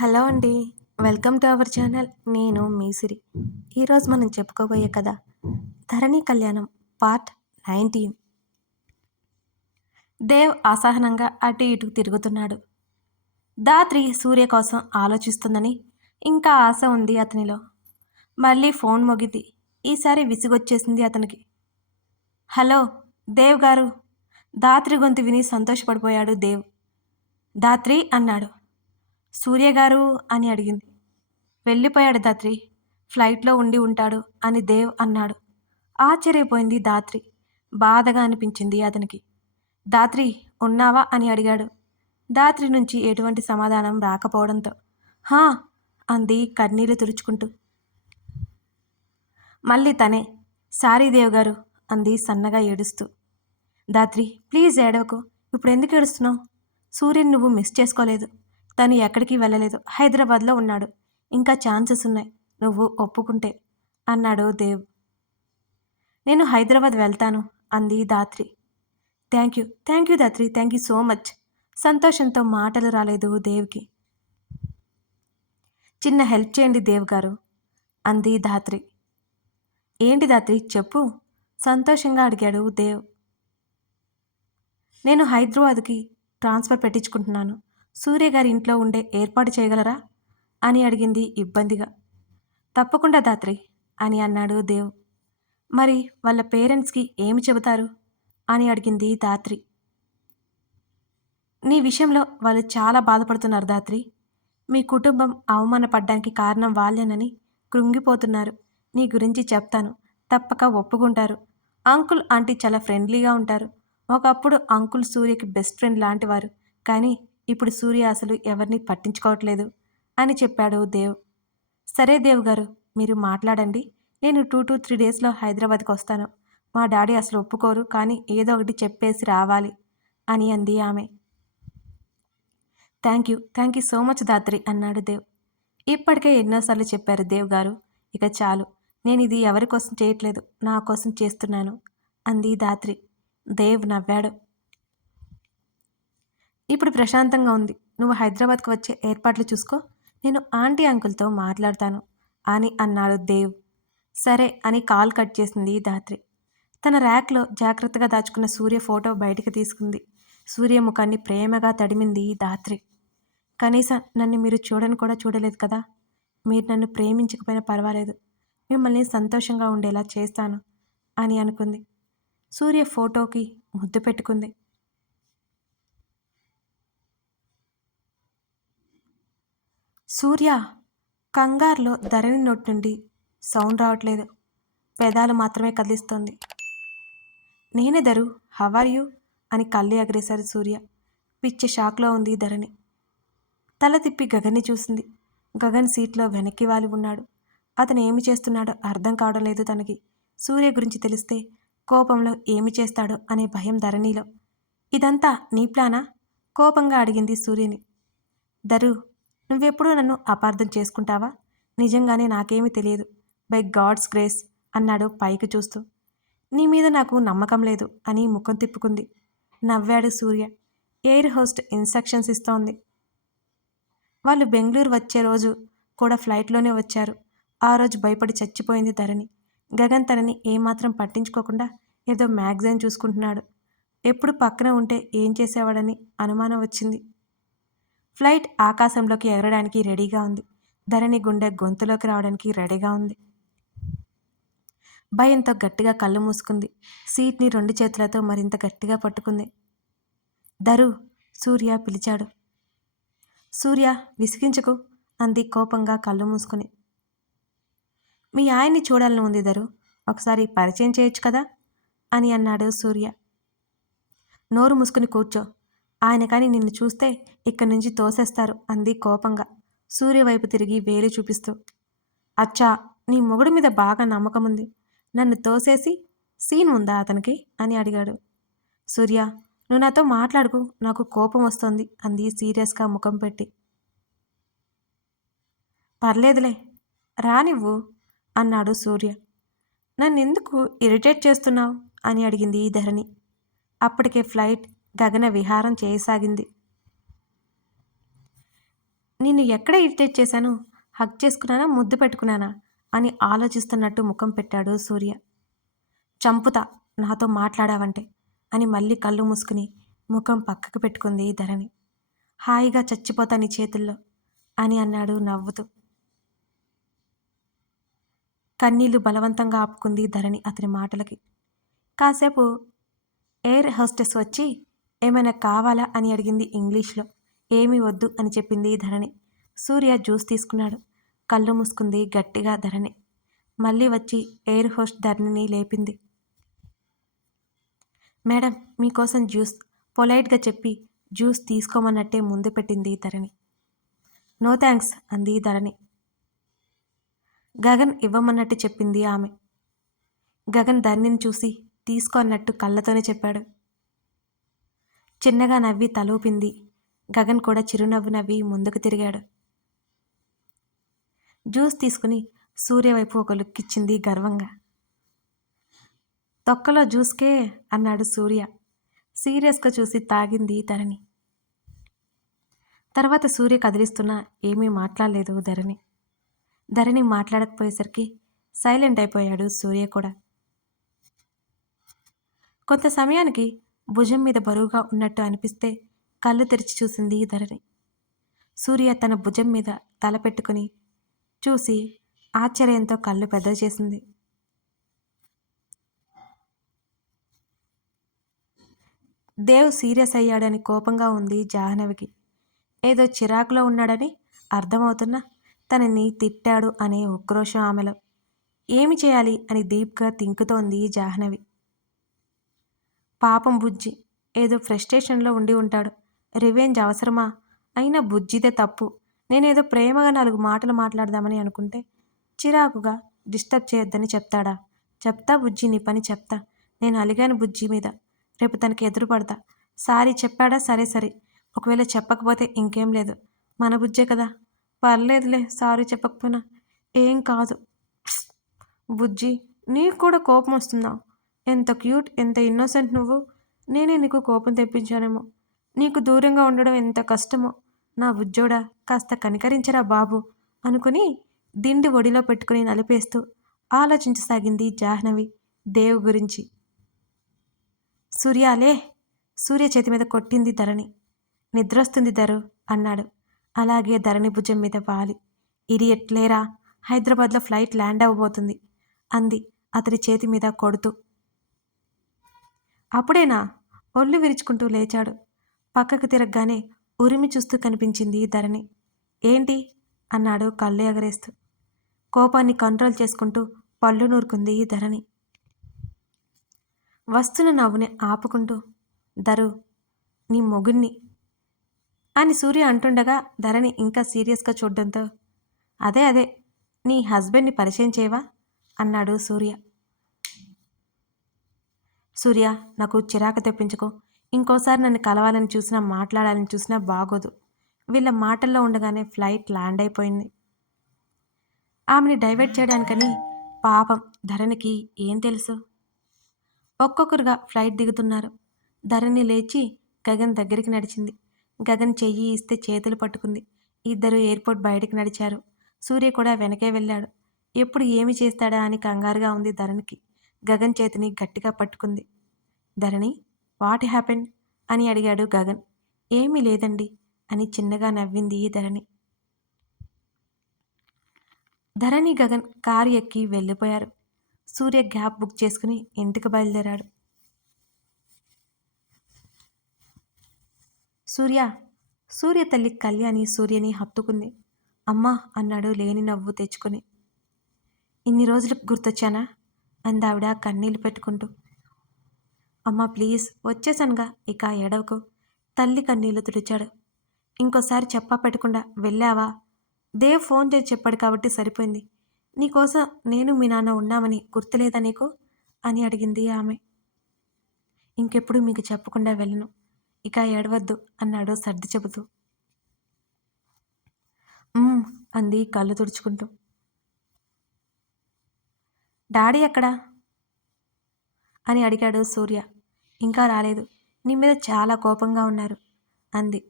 Hello అండి. Welcome to our channel. నేను మీ సిరి. ఈరోజు మనం చెప్పుకోబోయే కథ 'ధరణి కళ్యాణం' పార్ట్ 19. దేవ్ అసహనంగా అటు ఇటు తిరుగుతున్నాడు. ధాత్రి సూర్య కోసం ఆలోచిస్తుందని ఇంకా ఆశ ఉంది అతనిలో. మళ్ళీ ఫోన్ మోగింది. ఈసారి విసుగొచ్చేసింది అతనికి. హలో దేవ్ గారు. ధాత్రి గొంతు విని సంతోషపడిపోయాడు దేవ్. ధాత్రి అన్నాడు. సూర్యగారు అని అడిగింది. వెళ్ళిపోయాడు ధాత్రి. ఫ్లైట్లో ఉండి ఉంటాడు అని దేవ్ అన్నాడు. ఆశ్చర్యపోయింది ధాత్రి. బాధగా అనిపించింది అతనికి. ధాత్రి ఉన్నావా అని అడిగాడు. ధాత్రి నుంచి ఎటువంటి సమాధానం రాకపోవడంతో హా అంది కన్నీళ్లు తుడుచుకుంటూ. మళ్ళీ తనే సారీ దేవ్ గారు అంది సన్నగా ఏడుస్తూ. ధాత్రి ప్లీజ్ ఏడవకు. ఇప్పుడు ఎందుకు ఏడుస్తున్నావు? సూర్యుని నువ్వు మిస్ చేసుకోలేదు. తను ఎక్కడికి వెళ్ళలేదు. హైదరాబాద్లో ఉన్నాడు. ఇంకా ఛాన్సెస్ ఉన్నాయి నువ్వు ఒప్పుకుంటే అన్నాడు దేవ్. నేను హైదరాబాద్ వెళ్తాను అంది Dhatri. Thank you Dhatri. Thank you so much. సంతోషంతో మాటలు రాలేదు దేవ్కి. చిన్న హెల్ప్ చేయండి దేవ్ గారు అంది ధాత్రి. ఏంటి ధాత్రి చెప్పు సంతోషంగా అడిగాడు దేవ్. నేను హైదరాబాద్కి ట్రాన్స్ఫర్ పెట్టించుకుంటున్నాను. సూర్య గారి ఇంట్లో ఉండే ఏర్పాటు చేయగలరా అని అడిగింది ఇబ్బందిగా. తప్పకుండా ధాత్రి అని అన్నాడు దేవ్. మరి వాళ్ళ పేరెంట్స్కి ఏమి చెబుతారు అని అడిగింది ధాత్రి. నీ విషయంలో వాళ్ళు చాలా బాధపడుతున్నారు ధాత్రి. మీ కుటుంబం అవమానపడ్డానికి కారణం వాళ్ళేనని కృంగిపోతున్నారు. నీ గురించి చెప్తాను. తప్పక ఒప్పుకుంటారు. అంకుల్ ఆంటీ చాలా ఫ్రెండ్లీగా ఉంటారు. ఒకప్పుడు అంకుల్ సూర్యకి బెస్ట్ ఫ్రెండ్ లాంటివారు. కానీ ఇప్పుడు సూర్య అసలు ఎవరిని పట్టించుకోవట్లేదు అని చెప్పాడు దేవ్. సరే దేవ్ గారు మీరు మాట్లాడండి. నేను 2 to 3 డేస్లో హైదరాబాద్కి వస్తాను. మా డాడీ అసలు ఒప్పుకోరు. కానీ ఏదో ఒకటి చెప్పేసి రావాలి అని అంది ఆమె. థ్యాంక్ యూ సో మచ్ ధాత్రి అన్నాడు దేవ్. ఇప్పటికే ఎన్నోసార్లు చెప్పారు దేవ్ గారు. ఇక చాలు. నేను ఇది ఎవరి కోసం చేయట్లేదు, నా కోసం చేస్తున్నాను అంది ధాత్రి. దేవ్ నవ్వాడు. ఇప్పుడు ప్రశాంతంగా ఉంది. నువ్వు హైదరాబాద్కి వచ్చే ఏర్పాట్లు చూసుకో. నేను ఆంటీ అంకుల్తో మాట్లాడతాను అని అన్నాడు దేవ్. సరే అని కాల్ కట్ చేసింది ధాత్రి. తన ర్యాక్లో జాగ్రత్తగా దాచుకున్న సూర్య ఫోటో బయటికి తీసుకుంది. సూర్య ముఖాన్ని ప్రేమగా తడిమింది ధాత్రి. కనీసం నన్ను మీరు చూడని కూడా చూడలేదు కదా. మీరు నన్ను ప్రేమించకపోయినా పర్వాలేదు. మిమ్మల్ని సంతోషంగా ఉండేలా చేస్తాను అని అనుకుంది. సూర్య ఫోటోకి ముద్దు పెట్టుకుంది. సూర్య కంగారులో ధరణి నోటి నుండి సౌండ్ రావట్లేదు. పెదాలు మాత్రమే కదిలిస్తోంది. నేనే ధరు, హౌ ఆర్ యూ అని కళ్ళు ఎగరేశారు సూర్య. పిచ్చి షాక్లో ఉంది ధరణి. తల తిప్పి గగన్ని చూసింది. గగన్ సీట్లో వెనక్కి వాలి ఉన్నాడు. అతను ఏమి చేస్తున్నాడో అర్థం కావడం లేదు తనకి. సూర్య గురించి తెలిస్తే కోపంలో ఏమి చేస్తాడో అనే భయం ధరణిలో. ఇదంతా నీ ప్లానా? కోపంగా అడిగింది సూర్యని. ధరు, నువ్వెప్పుడూ నన్ను అపార్థం చేసుకుంటావా? నిజంగానే నాకేమీ తెలియదు. బై గాడ్స్ గ్రేస్ అన్నాడు పైకి చూస్తూ. నీ మీద నాకు నమ్మకం లేదు అని ముఖం తిప్పుకుంది. నవ్వాడు సూర్య. ఎయిర్ హోస్ట్ ఇన్స్ట్రక్షన్స్ ఇస్తోంది. వాళ్ళు బెంగళూరు వచ్చే రోజు కూడా ఫ్లైట్లోనే వచ్చారు. ఆ రోజు భయపడి చచ్చిపోయింది ధరణి. గగన్ తనని ఏమాత్రం పట్టించుకోకుండా ఏదో మ్యాగజైన్ చూసుకుంటున్నాడు. ఎప్పుడు పక్కన ఉంటే ఏం చేసేవాడని అనుమానం వచ్చింది. ఫ్లైట్ ఆకాశంలోకి ఎగరడానికి రెడీగా ఉంది. ధరణి గుండె గొంతులోకి రావడానికి రెడీగా ఉంది. భయంతో గట్టిగా కళ్ళు మూసుకుంది. సీట్ని 2 చేతులతో మరింత గట్టిగా పట్టుకుంది. ధరు సూర్య పిలిచాడు. సూర్య విసిగించకు అంది కోపంగా కళ్ళు మూసుకుని. మీ ఆయన్ని చూడాలని ఉంది ధరు. ఒకసారి పరిచయం చేయొచ్చు కదా అని అన్నాడు సూర్య. నోరు మూసుకుని కూర్చో. ఆయన కానీ నిన్ను చూస్తే ఇక్కడి నుంచి తోసేస్తారు అంది కోపంగా సూర్య వైపు తిరిగి వేలు చూపిస్తూ. అచ్చా, నీ మొగుడు మీద బాగా నమ్మకం ఉంది. నన్ను తోసేసి సీన్ ఉందా అతనికి అని అడిగాడు. సూర్య, నువ్వు నాతో మాట్లాడుకు. నాకు కోపం వస్తోంది అంది సీరియస్గా ముఖం పెట్టి. పర్లేదులే రానివ్వు అన్నాడు సూర్య. నన్నెందుకు ఇరిటేట్ చేస్తున్నావు అని అడిగింది ధరణి. అప్పటికే ఫ్లైట్ గగన విహారం చేయసాగింది. నిన్ను ఎక్కడ ఇరిటేట్ చేశాను? హగ్ చేసుకున్నానా? ముద్దు పెట్టుకున్నానా? అని ఆలోచిస్తున్నట్టు ముఖం పెట్టాడు సూర్య. చంపుతా నాతో మాట్లాడావంటే అని మళ్ళీ కళ్ళు మూసుకుని ముఖం పక్కకు పెట్టుకుంది ధరణి. హాయిగా చచ్చిపోతా నీ చేతుల్లో అని అన్నాడు నవ్వుతూ. కన్నీళ్లు బలవంతంగా ఆపుకుంది ధరణి అతని మాటలకి. కాసేపు ఎయిర్ హోస్టెస్ వచ్చి ఏమైనా కావాలా అని అడిగింది ఇంగ్లీష్లో. ఏమీ వద్దు అని చెప్పింది ధరణి. సూర్య జ్యూస్ తీసుకున్నాడు. కళ్ళు మూసుకుంది గట్టిగా ధరణి. మళ్ళీ వచ్చి ఎయిర్ హోస్ట్ ధరణిని లేపింది. మేడం మీకోసం జ్యూస్ పొలైట్గా చెప్పి జ్యూస్ తీసుకోమన్నట్టే ముందు పెట్టింది ధరణి. నో థ్యాంక్స్ అంది ధరణి. గగన్ ఇవ్వమన్నట్టు చెప్పింది ఆమె. గగన్ ధరణిని చూసి తీసుకో అన్నట్టు కళ్ళతోనే చెప్పాడు. చిన్నగా నవ్వి తలూపింది. గగన్ కూడా చిరునవ్వు నవ్వి ముందుకు తిరిగాడు. జ్యూస్ తీసుకుని సూర్య వైపు ఒక లుక్ ఇచ్చింది గర్వంగా. తొక్కలో జ్యూస్కే అన్నాడు సూర్య. సీరియస్గా చూసి తాగింది ధరణి. తర్వాత సూర్య కదిలిస్తున్నా ఏమీ మాట్లాడలేదు ధరణి. ధరణి మాట్లాడకపోయేసరికి సైలెంట్ అయిపోయాడు సూర్య కూడా. కొంత సమయానికి భుజం మీద బరువుగా ఉన్నట్టు అనిపిస్తే కళ్ళు తెరిచి చూసింది ధరణి. సూర్య తన భుజం మీద తల పెట్టుకుని చూసి ఆశ్చర్యంతో కళ్ళు పెద్ద చేసింది. దేవ్ సీరియస్ అయ్యాడని కోపంగా ఉంది జాహ్నవికి. ఏదో చిరాకులో ఉన్నాడని అర్థమవుతున్నా తనని తిట్టాడు అనే ఉక్రోషం ఆమెలో. ఏమి చేయాలి అని డీప్గా తింకుతోంది జాహ్నవి. పాపం బుజ్జి ఏదో ఫ్రస్ట్రేషన్లో ఉండి ఉంటాడు. రివెంజ్ అవసరమా? అయినా బుజ్జిదే తప్పు. నేనేదో ప్రేమగా 4 మాటలు మాట్లాడదామని అనుకుంటే చిరాకుగా డిస్టర్బ్ చేయొద్దని చెప్తాడా? చెప్తా బుజ్జి నీ పని చెప్తా. నేను అలిగాను బుజ్జి మీద. రేపు తనకి ఎదురుపడతా. సారీ చెప్పాడా? సరే సరే. ఒకవేళ చెప్పకపోతే ఇంకేం లేదు. మన బుజ్జే కదా. పర్లేదులే సారీ చెప్పకపోయినా. ఏం కాదు. బుజ్జి నీకు కూడా కోపం వస్తుందా? ఎంత క్యూట్ ఎంత ఇన్నోసెంట్ నువ్వు. నేనే నీకు కోపం తెప్పించానేమో. నీకు దూరంగా ఉండడం ఎంత కష్టమో. నా బుజ్జోడా కాస్త కనికరించరా బాబు అనుకుని దిండి ఒడిలో పెట్టుకుని నలిపేస్తూ ఆలోచించసాగింది జాహ్నవి దేవ్ గురించి. సూర్యాలే సూర్య చేతి మీద కొట్టింది ధరణి. నిద్రొస్తుంది ధరు అన్నాడు అలాగే ధరణి భుజం మీద వాలి. ఇడియట్ లేరా, హైదరాబాద్లో ఫ్లైట్ ల్యాండ్ అవ్వబోతుంది అంది అతడి చేతి మీద కొడుతూ. అప్పుడేనా? ఒళ్ళు విరుచుకుంటూ లేచాడు. పక్కకు తిరగగానే ఉరిమి చూస్తూ కనిపించింది ధరణి. ఏంటి అన్నాడు కళ్ళు ఎగరేస్తూ. కోపాన్ని కంట్రోల్ చేసుకుంటూ పళ్ళు నూరుకుంది ధరణి. వస్తున్న నవ్వుని ఆపుకుంటూ ధరు నీ మొగుణ్ణి అని సూర్య అంటుండగా ధరణి ఇంకా సీరియస్గా చూడడంతో అదే అదే నీ హస్బెండ్ని పరిచయం చేయవా అన్నాడు సూర్య. సూర్య నాకు చిరాకు తెప్పించుకో. ఇంకోసారి నన్ను కలవాలని చూసినా మాట్లాడాలని చూసినా బాగోదు. వీళ్ళ మాటల్లో ఉండగానే ఫ్లైట్ ల్యాండ్ అయిపోయింది. ఆమెని డైవర్ట్ చేయడానికని పాపం ధరణికి ఏం తెలుసు. ఒక్కొక్కరుగా ఫ్లైట్ దిగుతున్నారు. ధరణి లేచి గగన్ దగ్గరికి నడిచింది. గగన్ చెయ్యి ఇస్తే చేతులు పట్టుకుంది. ఇద్దరు ఎయిర్పోర్ట్ బయటికి నడిచారు. సూర్య కూడా వెనకే వెళ్ళాడు. ఎప్పుడు ఏమి చేస్తాడా అని కంగారుగా ఉంది ధరణికి. గగన్ చేతిని గట్టిగా పట్టుకుంది. ధరణి వాట్ హ్యాపెన్ అని అడిగాడు గగన్. ఏమీ లేదండి అని చిన్నగా నవ్వింది ధరణి. ధరణి గగన్ కారు ఎక్కి వెళ్ళిపోయారు. సూర్య గ్యాప్ బుక్ చేసుకుని ఇంటికి బయలుదేరాడు. సూర్య తల్లి కళ్యాణి సూర్యని హత్తుకుంది. అమ్మా అన్నాడు లేని నవ్వు తెచ్చుకొని. ఇన్ని రోజులకు గుర్తొచ్చానా అందావిడ కన్నీళ్లు పెట్టుకుంటూ. అమ్మా ప్లీజ్ వచ్చేసానుగా ఇక ఏడవకు. తల్లి కన్నీళ్లు తుడిచాడు. ఇంకోసారి చెప్పా పెట్టకుండా వెళ్ళావా? దేవ్ ఫోన్ చేసి చెప్పాడు కాబట్టి సరిపోయింది. నీకోసం నేను మీ నాన్న ఉన్నామని గుర్తులేదా నీకు అని అడిగింది ఆమె. ఇంకెప్పుడు మీకు చెప్పకుండా వెళ్ళను. ఇక ఏడవద్దు అన్నాడు సర్ది చెబుతూ. అంది కళ్ళు తుడుచుకుంటూ. డాడీ ఎక్కడా అని అడిగాడు సూర్య. ఇంకా రాలేదు. నీ మీద చాలా కోపంగా ఉన్నారు అంది.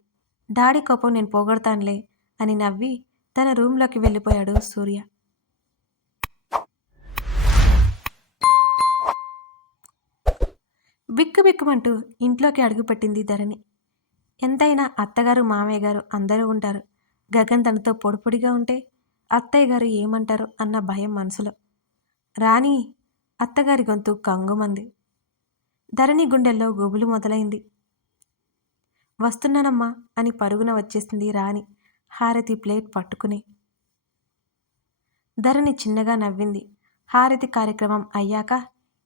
డాడీ కోపం నేను పోగొడతానులే అని నవ్వి తన రూంలోకి వెళ్ళిపోయాడు సూర్య. బిక్కుబిక్కుమంటూ ఇంట్లోకి అడుగుపెట్టింది ధరణి. ఎంతైనా అత్తగారు మామయ్య గారు అందరూ ఉంటారు. గగన్ తనతో పొడిపొడిగా ఉంటే అత్తయ్య గారు ఏమంటారు అన్న భయం మనసులో. రాణి అత్తగారి గొంతు కంగుమంది. ధరణి గుండెల్లో గుబులు మొదలైంది. వస్తున్నానమ్మా అని పరుగున వచ్చేసింది రాణి హారతి ప్లేట్ పట్టుకుని. ధరణి చిన్నగా నవ్వింది. హారతి కార్యక్రమం అయ్యాక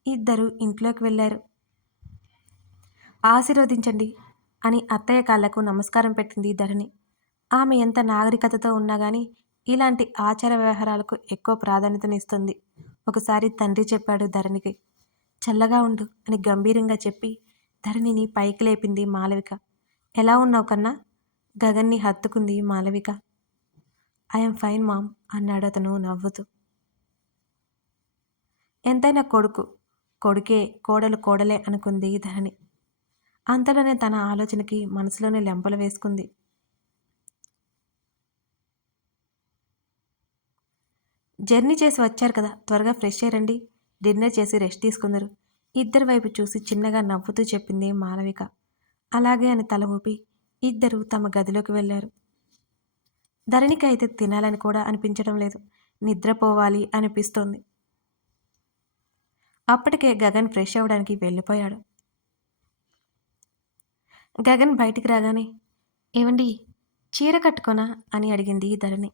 ఇద్దరు ఇంట్లోకి వెళ్ళారు. ఆశీర్వదించండి అని అత్తయ్య కాళ్లకు నమస్కారం పెట్టింది ధరణి. ఆమె ఎంత నాగరికతతో ఉన్నా గానీ ఇలాంటి ఆచార వ్యవహారాలకు ఎక్కువ ప్రాధాన్యతనిస్తుంది. ఒకసారి తండ్రి చెప్పాడు ధరణికి. చల్లగా ఉండు అని గంభీరంగా చెప్పి ధరణిని పైకి లేపింది మాలవిక. ఎలా ఉన్నావు కన్నా? గగన్ని హత్తుకుంది మాలవిక. ఐఎమ్ ఫైన్ మామ్ అన్నాడు అతను నవ్వుతూ. ఎంతైనా కొడుకు కొడుకే, కోడలు కోడలే అనుకుంది ధరణి. అంతలోనే తన ఆలోచనకి మనసులోనే లెంపలు వేసుకుంది. జర్నీ చేసి వచ్చారు కదా, త్వరగా ఫ్రెష్ అయ్యారండి, డిన్నర్ చేసి రెస్ట్ తీసుకుందరు ఇద్దరి వైపు చూసి చిన్నగా నవ్వుతూ చెప్పింది మాలవిక. అలాగే అని తల ఊపి ఇద్దరు తమ గదిలోకి వెళ్ళారు. ధరణికి అయితే తినాలని కూడా అనిపించడం లేదు. నిద్రపోవాలి అనిపిస్తోంది. అప్పటికే గగన్ ఫ్రెష్ అవ్వడానికి వెళ్ళిపోయాడు. గగన్ బయటికి రాగానే ఏవండి చీర కట్టుకోనా అని అడిగింది ధరణి.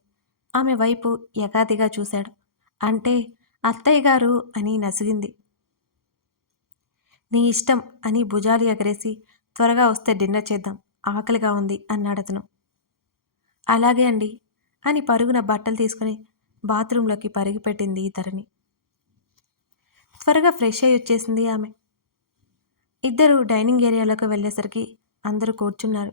ఆమె వైపు యగాదిగా చూశాడు. అంటే అత్తయ్య గారు అని నసిగింది. నీ ఇష్టం అని భుజాలు ఎగరేసి త్వరగా వస్తే డిన్నర్ చేద్దాం, ఆకలిగా ఉంది అన్నాడతను. అలాగే అండి అని పరుగున బట్టలు తీసుకుని బాత్రూంలోకి పరిగిపెట్టింది ధరణి. త్వరగా ఫ్రెష్ అయ్యి వచ్చేసింది ఆమె. ఇద్దరు డైనింగ్ ఏరియాలోకి వెళ్ళేసరికి అందరూ కూర్చున్నారు.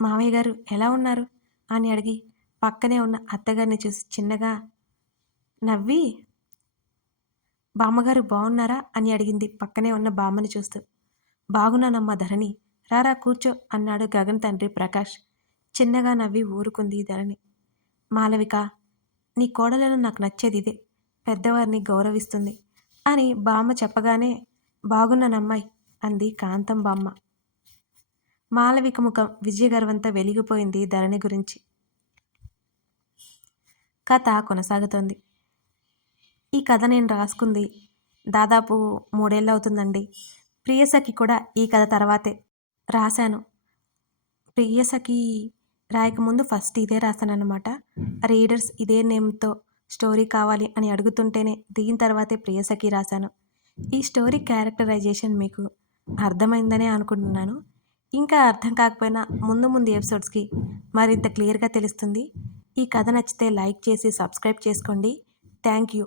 మామయ్య గారు ఎలా ఉన్నారు అని అడిగి పక్కనే ఉన్న అత్తగారిని చూసి చిన్నగా నవ్వి బామ్మగారు బాగున్నారా అని అడిగింది పక్కనే ఉన్న బామ్మని చూస్తూ. బాగున్నానమ్మా ధరణి, రారా కూర్చో అన్నాడు గగన్ తండ్రి ప్రకాష్. చిన్నగా నవ్వి ఊరుకుంది ధరణి. మాలవిక, నీ కోడలను నాకు నచ్చేది ఇదే, పెద్దవారిని గౌరవిస్తుంది అని బామ్మ చెప్పగానే బాగున్నానమ్మాయి అంది కాంతం బామ్మ. మాలవిక ముఖం విజయగర్వంతో వెలిగిపోయింది ధరణి గురించి. కథ కొనసాగుతోంది. ఈ కథ నేను రాసుకుంది దాదాపు 3 ఏళ్ళు అవుతుందండి. ప్రియసఖి కూడా ఈ కథ తర్వాతే రాశాను. ప్రియసఖి రాయకముందు ఫస్ట్ ఇదే రాశానన్నమాట. రీడర్స్ ఇదే నేమ్తో స్టోరీ కావాలి అని అడుగుతుంటేనే దీని తర్వాతే ప్రియసఖి రాశాను. ఈ స్టోరీ క్యారెక్టరైజేషన్ మీకు అర్థమైందనే అనుకుంటున్నాను. ఇంకా అర్థం కాకపోయినా ముందు ముందు ఎపిసోడ్స్కి మరింత క్లియర్గా తెలుస్తుంది. ఈ కథ నచ్చితే లైక్ చేసి సబ్స్క్రైబ్ చేసుకోండి. Thank you.